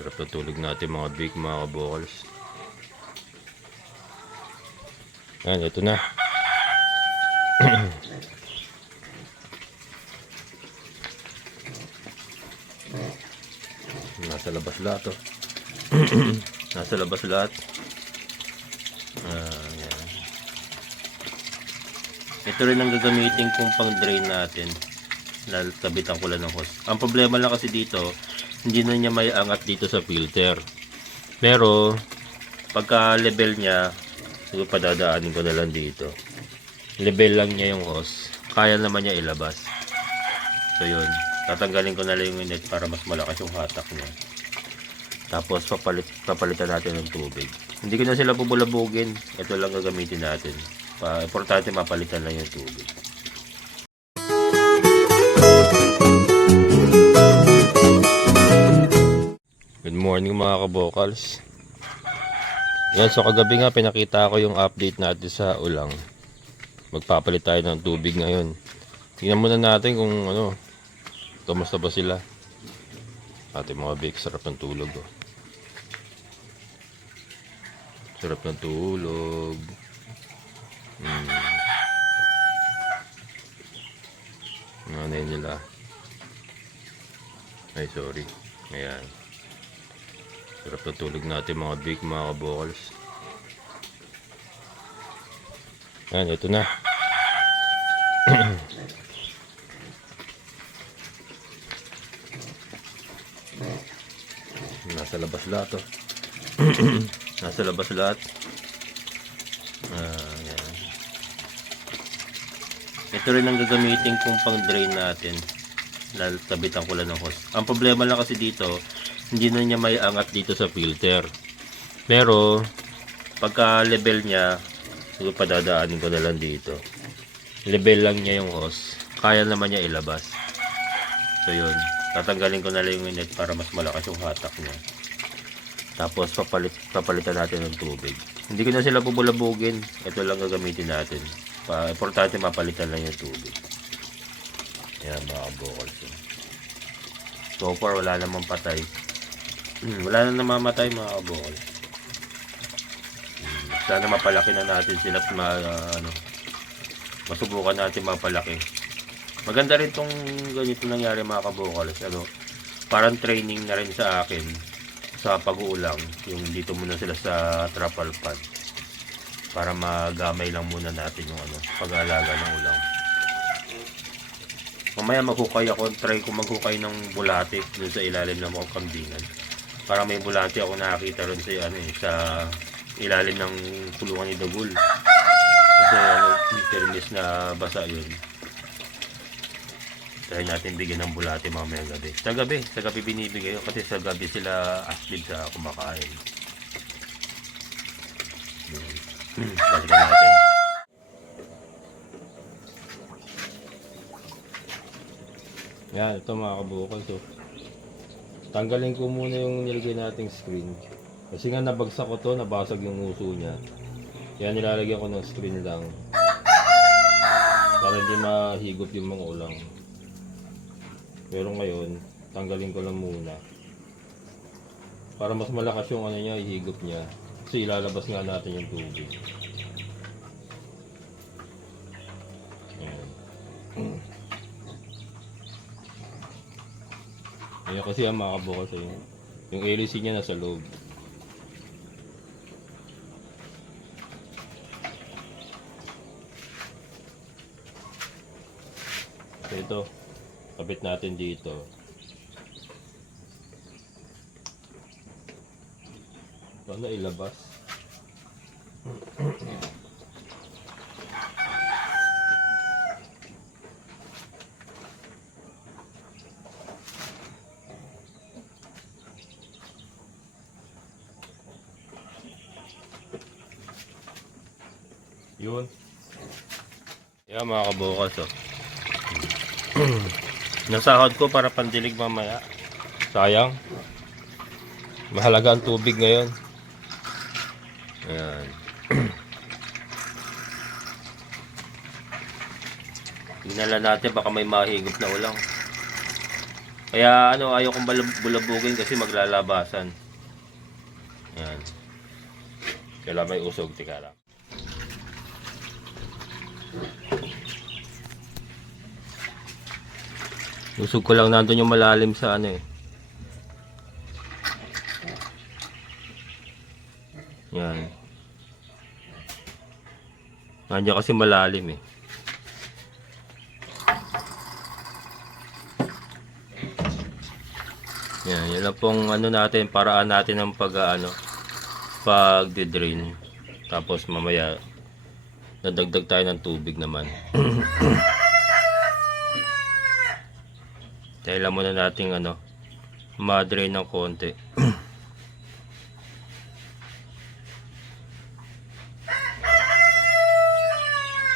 Sarap na tulog natin mga big, mga kabokals. Ayan, ito na. Nasa labas lahat oh. Nasa labas lahat. Ayan. Ito rin ang gagamitin kong pang drain natin. Naltabitan ko lang ng hose. Ang problema lang kasi dito, hindi na niya may angat dito sa filter. Pero pagka level niya, siguro padadaanin ko na lang dito. Level lang niya yung hose. Kaya naman niya ilabas. So yun, tatanggalin ko na lang yung net para mas malakas yung hatak niya. Tapos papalitan natin ng tubig. Hindi ko na sila bubulabugin. Ito lang gagamitin natin. Importante mapalitan lang yung tubig. Good morning mga kabokals. Yan, so kagabi nga pinakita ko yung update natin sa ulang. Magpapalit tayo ng tubig ngayon. Tingnan muna natin kung ano, kamusta ba sila. Ating mga big, sarap ng tulog oh. Sarap ng tulog. Nanay nila. Ay sorry. Ayan. Sarap na tulog natin mga big, mga kabokals. Ayan, ito na. Nasa labas lahat oh. Nasa labas lahat. Ayan. Ito rin ang gagamitin kong pang drain natin. Naltabitan ko lang ng hose. Ang problema lang kasi dito, hindi na niya may angat dito sa filter. Pero pagka level niya, siguro padadaanin ko na lang dito. Level lang niya yung hose. Kaya naman niya ilabas. So yun, tatanggalin ko na lang yung net para mas malakas yung hatak niya. Tapos papalitan natin ng tubig. Hindi ko na sila bubulabugin. Ito lang gagamitin natin. Importante mapalitan lang yung tubig. Ayan mga kabokals. So far wala namang patay. Wala na namamatay mga kabokals. Sana mapalaki na natin sila at masubukan natin mapalaki. Maganda rin tong ganito nangyari mga kabokals. Parang training na rin sa akin sa pag-uulang. Yung dito muna sila sa trapal pad para magamay lang muna natin yung pag-aalaga ng ulang. Mamaya maghukay ako, try ko maghukay ng bulate dun sa ilalim ng mga kambingan. Para may bulate ako nakakita rin sa ilalim ng kulungan ni Dagul. Kasi intermis na basa yun. Try natin bigyan ng bulate mamaya gabi. Sa gabi binibigay yun kasi sa gabi sila active sa kumakain. Balikan natin. Yan, ito mga kabukal. So, tanggalin ko muna yung nilagay nating screen. Kasi nga nabagsak ko to, nabasag yung uso niya. Kaya nilalagyan ko ng screen lang. Para hindi mahigop yung mga ulang. Pero ngayon, tanggalin ko lang muna. Para mas malakas yung niya, ihigop niya. Kasi ilalabas nga natin yung tubig. Ayan. Ayan kasi ang mga kabukal yung LEC niya nasa loob. So ito, kapit natin dito. Paano ilabas? Yun. Yan mga kabukas oh. Nasahod ko para pandilig mamaya. Sayang. Mahalaga ang tubig ngayon. Ayan. Tingnan natin baka may mahigop na ulang. Kaya ano, ayaw kong bulabugin kasi maglalabasan. Yan. Kailangan may usog, tika lang. Usog ko lang nandun yung malalim sa ano eh. Yan. Nandiyan kasi malalim eh. Yan lang pong ano natin, paraan natin ng pag-drain. Tapos mamaya nadagdag tayo ng tubig naman. Kailan muna nating ma-drain ng konti.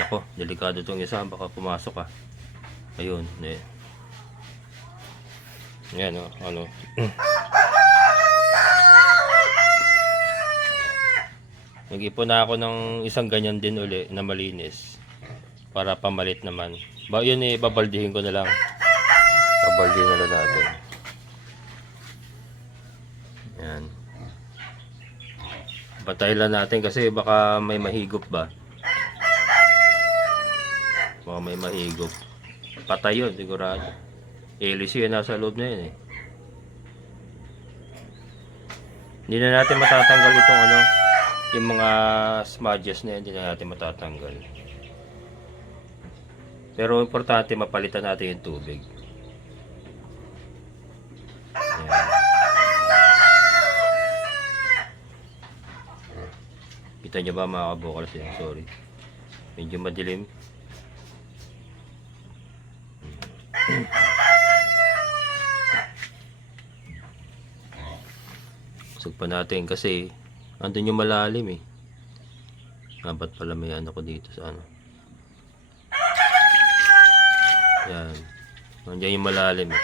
Nako, delikado tong isa, baka pumasok ayun eh. Yan nag-ipon na ako ng isang ganyan din uli na malinis para pamalit naman. Yun eh, babaldihin ko na lang. Babaldihin na lang natin. Yan. Patay lang natin kasi baka may mahigop ba. Baka may mahigop. Patay yun, sigurado. Elis yun, nasa loob na yun eh. Hindi na natin matatanggal itong yung mga smudges na yun, hindi na natin matatanggal. Pero importante mapalitan natin yung tubig. Ayan. Kita nyo ba mga kabukals yan? Sorry. Medyo madilim. Usog pa natin kasi andun yung malalim eh. Ba't pala may ko dito sa yan. Nandiyan yung malalim eh.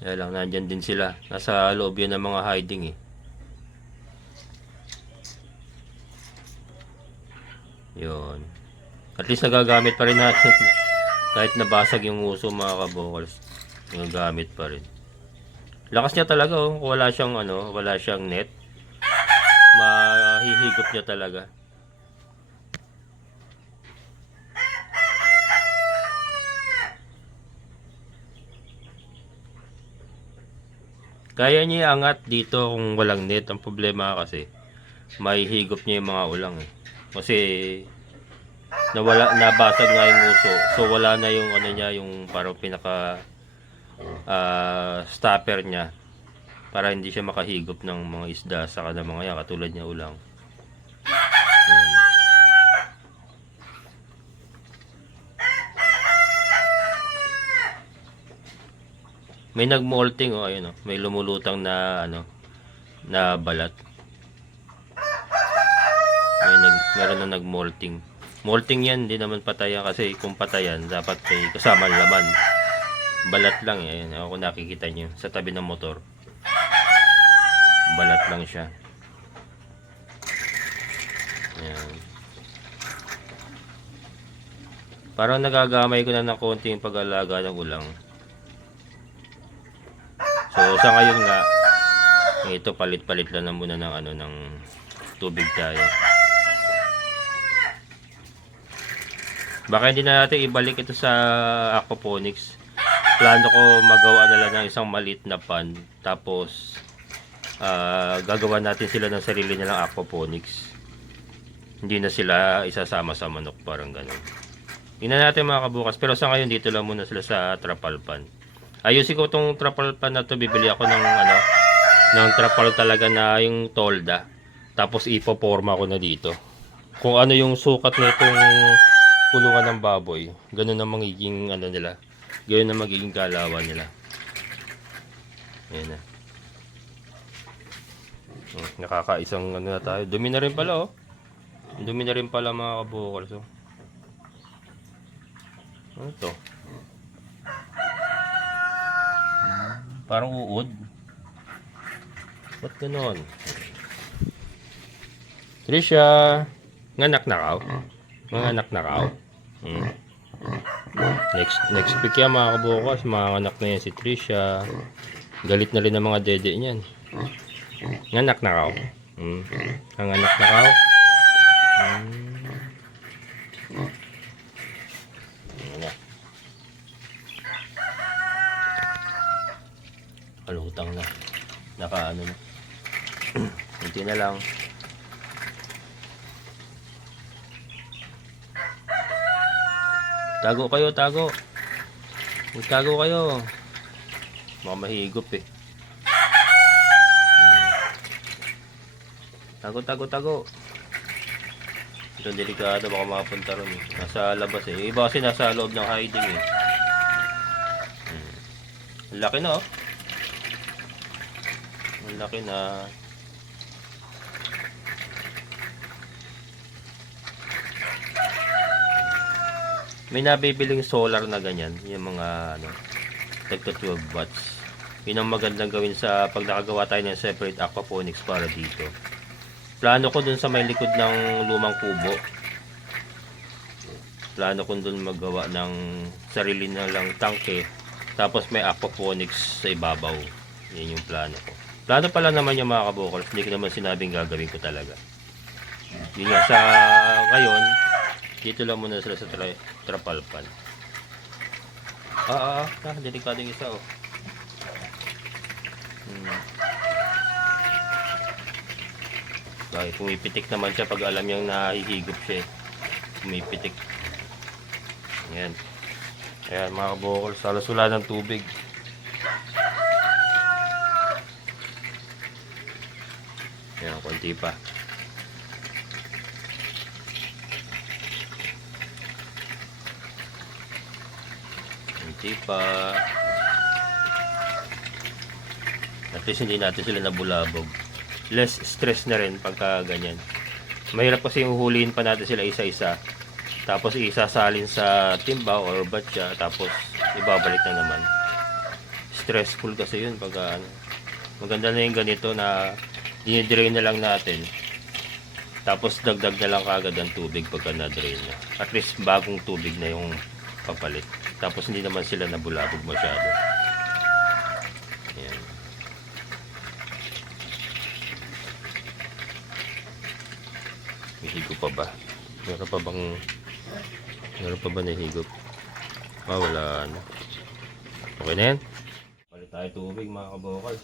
Kaya lang, nandyan din sila. Nasa loob yun ng mga hiding eh. Yun. At least nagagamit pa rin natin. Kahit nabasag yung uso mga kabokals, nagagamit pa rin. Lakas niya talaga kung wala siyang wala siyang net. Mahihigop niya talaga. Kaya niya iangat dito kung walang net. Ang problema kasi mahihigop niya yung mga ulang eh. Kasi nabasag nga yung uso. So wala na yung niya, yung parang pinaka stopper niya para hindi siya makahigop ng mga isda saka ng mga yan katulad niya ulang. May nagmolting ayun may lumulutang na na balat. Meron na nagmolting. Molting yan, hindi naman patayan kasi kung patayan dapat may kasama laman. Balat lang eh. Ayan, ako nakikita nyo sa tabi ng motor. Balat lang siya. Ayan. Parang nagagamay ko na ng konti yung pag-alaga ng ulang. So sa ngayon nga, ito palit-palit lang na muna ng ng tubig tayo. Baka hindi na natin ibalik ito sa aquaponics. Plano ko magawa na lang ng isang maliit na pan. Tapos gagawa natin sila ng sarili nilang aquaponics. Hindi na sila isasama sa manok, parang ganun. Tingnan natin mga kabukas. Pero sa ngayon dito lang muna sila sa trapal pan. Ayusin ko tong trapal pan na to. Bibili ako ng ng trapal talaga na yung tolda. Tapos ipoporma ko na dito. Kung ano yung sukat nitong kulungan ng baboy, ganun ang magiging nila. Ganun ang magiging kalawan nila. Ayan na. Nakakaisang na tayo. Dumi na rin pala Dumi na rin pala mga kabukals. Ano to? Parang uod. Ba't ganon? Trisha! Nganak na ka? Mga anak na ka? Next week yan mga kabukas, mga anak na yan si Trisha. Galit na rin ng mga dede niyan. Nganak na kao. Ang anak na kao. Ano? Kalutang na. Naka ano na. Hindi na lang. Tago kayo, tago. Tago kayo. Baka mahigop eh. Tago. Ito delikado, baka makapunta ron eh. Nasa labas eh. Yung iba kasi nasa loob ng hiding eh. Ang laki na oh. Ang laki na. May nabibiling solar na ganyan, yung mga ano, tagto 12 watts. Yun ang magandang gawin sa pag nakagawa tayo ng separate aquaponics para dito. Plano ko dun sa may likod ng lumang kubo. Plano ko dun magawa ng sarili na lang tangke. Tapos may aquaponics sa ibabaw. Yan yung plano ko. Plano pala naman yung mga kabukals. Hindi ko naman sinabing gagawin ko talaga. Yun nga, sa ngayon, dito lang muna sila sa trapalpan. Delikado yung isa oh. Dahil pumipitik naman siya pag alam niyang nahihigop siya. Pumipitik. Ayan. Ayan mga kabukol, salasula ng tubig. Ayan, konti pa. Konti pa. At least hindi natin sila nabulabog. Less stress na rin pagka ganyan. Mahirap kasi yung huhulihin pa natin sila isa-isa. Tapos isasalin sa timba or batya. Tapos ibabalik na naman. Stressful kasi yun pagka ano. Maganda na yung ganito na dinidrain na lang natin. Tapos dagdag na lang kagad ang tubig pagka na-drain na. At least bagong tubig na yung papalit. Tapos hindi naman sila nabulabog masyado. Ayan. Higop pa ba? Meron pa ba nahigop? Wala na. Okay na yan. Palit tayo tubig mga kabokals.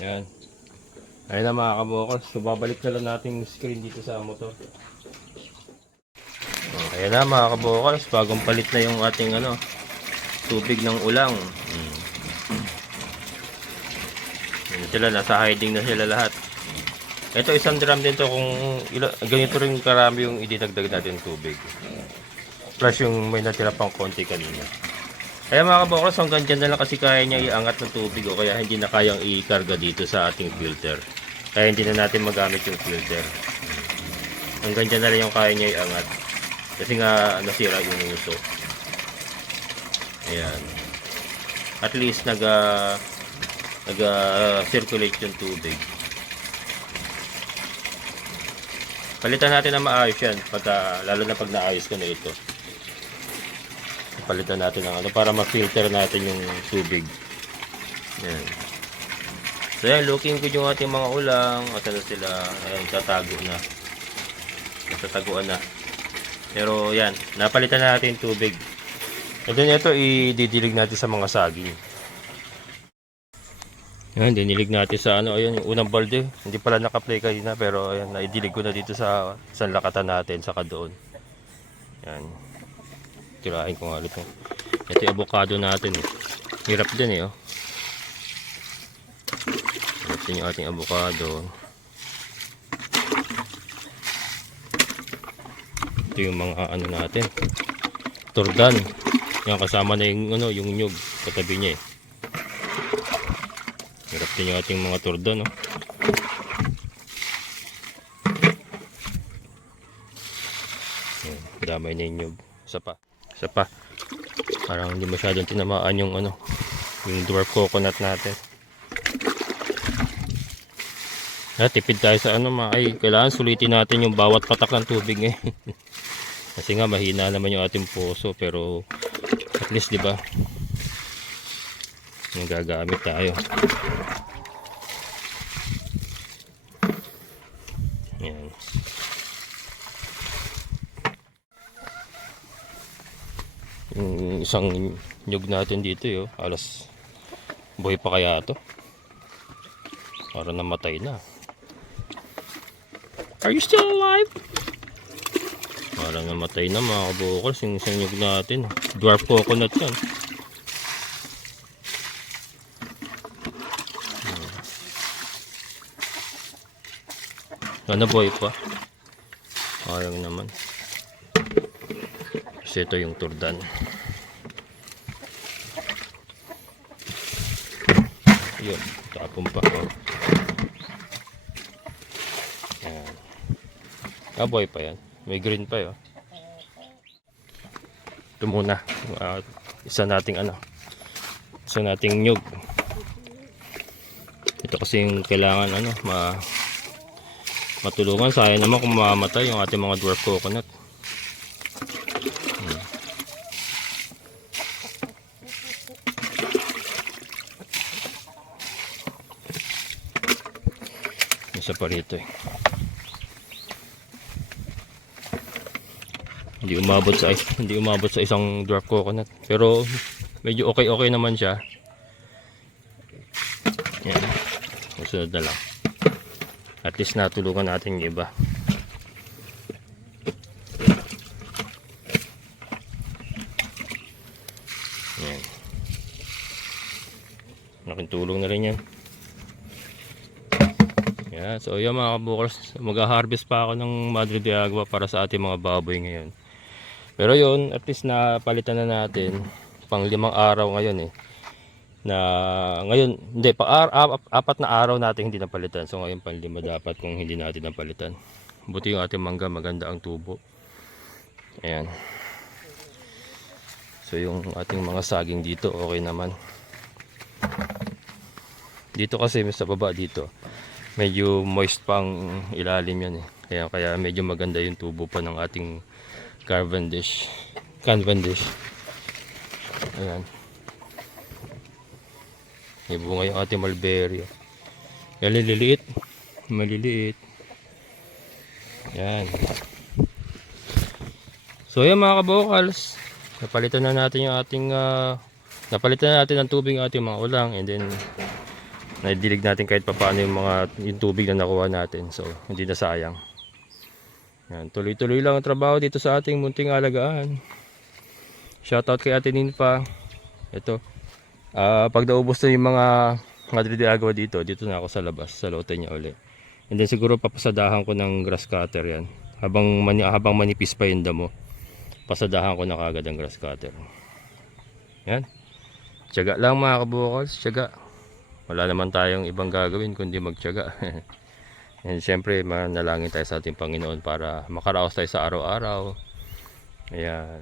Ayan. Ayan na mga kabokals. So, babalik na lang natin yung screen dito sa motor. Ayan na mga kabokals. Bagong palit na yung ating tubig ng ulang. Ayan sila. Nasa hiding na sila lahat. Ito isang drum din to kung ganito rin karami yung ididagdag natin tubig. Plus yung may natira pang konti kanina. Kaya mga kabokals, hanggang dyan na lang kasi kaya niya iangat ng tubig o kaya hindi na kayang ikarga dito sa ating filter. Kaya hindi na natin magamit yung filter. Hanggang dyan na lang yung kaya niya iangat. Kasi nga nasira yung uso. Ayan. At least nag-circulate yung tubig. Palitan natin na maayos yan. Lalo na pag naayos ko na ito. palitan natin ng ano para ma-filter natin yung tubig. Yan. So yan, looking good yung ating mga ulang. Asa na sila? Ayan, tatago na. Natataguan na. Pero yan, napalitan na natin yung tubig. And then ito, ididilig natin sa mga saging. Yan, dinilig natin sa ano, ayun, yung unang balde. Hindi pala naka-play kanina, pero ayan, naidilig ko na dito sa lakatan natin, saka doon. Yan. Tirahin ko nga ulit. Ito yung avocado natin eh. Hirap din eh, oh. Ito yung ating avocado. Ito yung mga ano natin. Turdan. Yan, kasama na yung ano, yung nyug. Katabi niya eh. Hirap din yung ating mga turdan, no? Yan, damay na yung nyug. Isa pa. Parang hindi masyadong tinamaan yung ano, yung dwarf coconut natin. Tipid tayo sa ano, kailangan sulitin natin yung bawat patak ng tubig eh. Kasi nga mahina naman yung ating puso, pero at least 'di ba? Yung gagamit tayo. Yan. Yung isang nyug natin dito alas buhay pa kaya ito? Para namatay na. Are you still alive? Parang namatay na mga kabukals yung isang nyug natin. Dwarf coconut yan. Sana boy pa. Ayang naman. Kasi ito yung turdan. Yun, tapon pa. Ayan. Boy pa yan. May green pa yun. Ito muna. Isa nating nyug. Ito kasi yung kailangan matulungan. Sayang naman kung mamamatay yung ating mga dwarf coconut. Isa pa rito eh. Hindi umabot sa isang dwarf coconut, pero medyo okay naman siya. Yan. Susunod na lang. At least natulungan natin yung iba. Yan. Malaking tulong na rin yan. Yan. So yan mga kabukals, mag-harvest pa ako ng Madre de Agua para sa ating mga baboy ngayon. Pero yun, at least napalitan na natin pang 5 araw ngayon eh. Hindi, apat na araw natin hindi napalitan. So ngayon pang 5 dapat kung hindi natin napalitan. Buti yung ating mangga, maganda ang tubo. Ayan. So yung ating mga saging dito, okay naman. Dito kasi sa baba dito, medyo moist pang ilalim yan eh. Kaya medyo maganda yung tubo pa ng ating Cavendish. Ayan. May bunga yung ating mulberry. Yan, maliliit. Yan. So yan mga kabukals, napalitan na natin ng tubig ang ating mga ulang, and then naidilig natin kahit papaano yung tubig na nakuha natin. So hindi na sayang. Yan, tuloy-tuloy lang ang trabaho dito sa ating munting alagaan. Shoutout kay Ate Ninfa. Ito. Pag naubos na yung mga Madre de Agua dito na ako sa labas, sa lote niya uli. And then siguro papasadahan ko ng grass cutter yan. Habang manipis pa yung damo, pasadahan ko na kagad ang grass cutter. Yan. Tiyaga lang mga kabukals, tiyaga. Wala naman tayong ibang gagawin kundi magtiyaga. And syempre manalangin tayo sa ating Panginoon para makaraos tayo sa araw-araw. Ayan.